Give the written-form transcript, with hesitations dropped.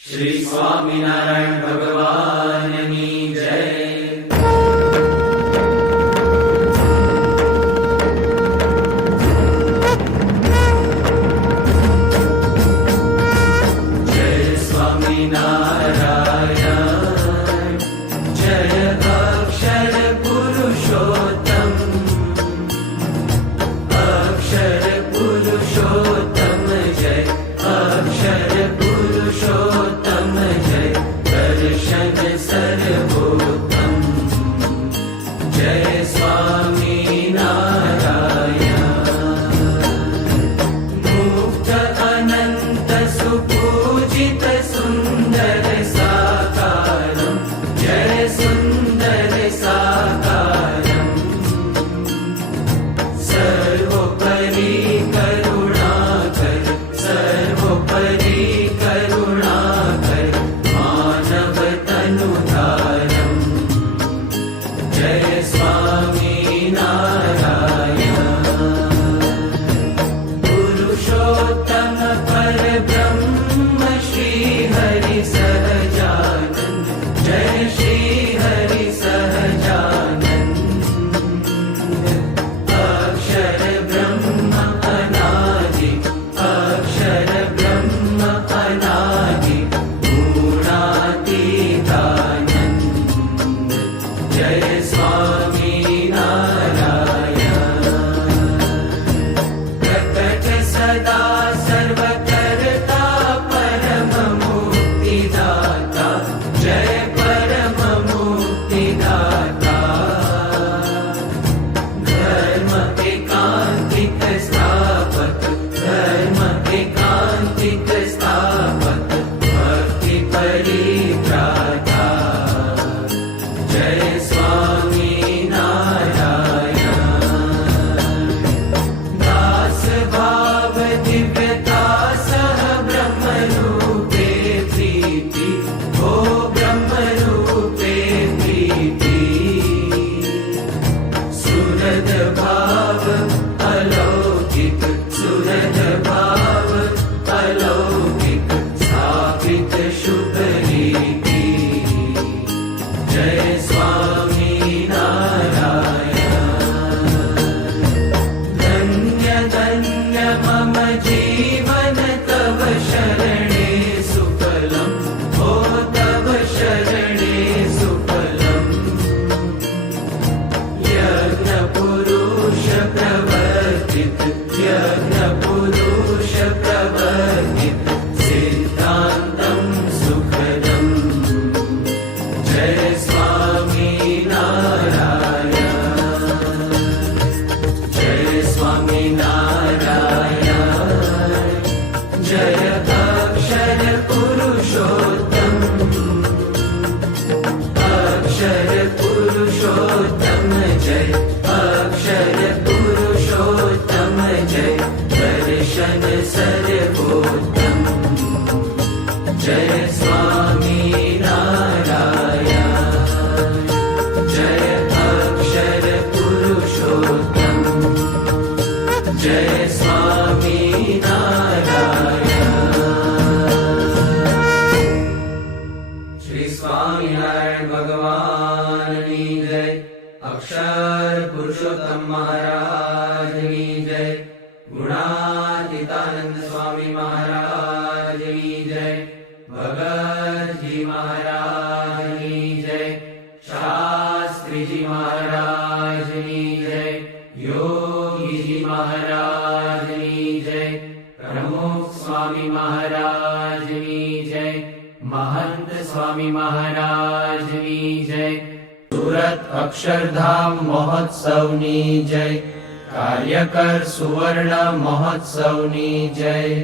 श्री स्वामिनारायण भगवाननी जय। जय स्वामिनारायण, जय अक्षर पुरुषोत्तम, अक्षर पुरुषोत्तम जय, अक्षर पुरुषोत्तम जय, दर्शन सर्वोत्तम जय स्वामिनारायण। मुक्त अनंत सुपूजित सुंदर साकारं जय सुंदर साकारं, सर्वोपरि करुणाकर, सर्वोपरि करुणाकर, मानव तनुधारं जय स्वामिनारायण। पुरुषोत्तम परब्रह्म श्री हरि सहजानंद जय, श्री हरि सहजानंद। अक्षर ब्रह्म अनादि, अक्षर ब्रह्म अनादि, गुणातीतानंद जय स्वामिनारायण। प्रकट सदा सर्वकर्ता परम मुक्तिदाता जय, परम मुक्तिदाता। धर्म एकांतिक स्थापक, धर्म एकांतिक स्थापक, भक्ति परित्राता जय स्वामिनारायण। दास भाव दिव्यता सह ब्रह्म रूपे प्रीति, हो ब्रह्म रूपे प्रीति। सुरद भाव अलौकिक, सुरद भाव अलौकिक, स्थापित शुभ रीति जय स्वामिनारायण। धन्य धन्य मम जीवन तव शरणे सुफलम्, ओ तव शरणे सुफलम्। यज्ञ पुरुष प्रवर्तित, यज्ञ पुरुष प्रवर्तित, सिद्धान्तं सुखदम् जय स्वामिनारायण। जय स्वामिनारायण, जय अक्षर पुरुषोत्तम, अक्षर पुरुषोत्तम जय, अक्षर पुरुषोत्तम जय, दर्शन सर्वोत्तम जय स्वामिनारायण। जय अक्षर पुरुषोत्तम, जय स्वामिनारायण। श्री स्वामिनारायण भगवान की जय। अक्षर पुरुषोत्तम महाराज की जय। गुणातीतानंद स्वामी महाराज की जय। भगत जी महाराज की जय। शास्त्री जी महाराज की जय। योगी जी महाराज की जय। प्रमुख स्वामी महाराज की जय। महंत स्वामी महाराज की जय। सूरत अक्षरधाम महोत्सवनी जय। कार्यकर सुवर्ण महोत्सवनी जय।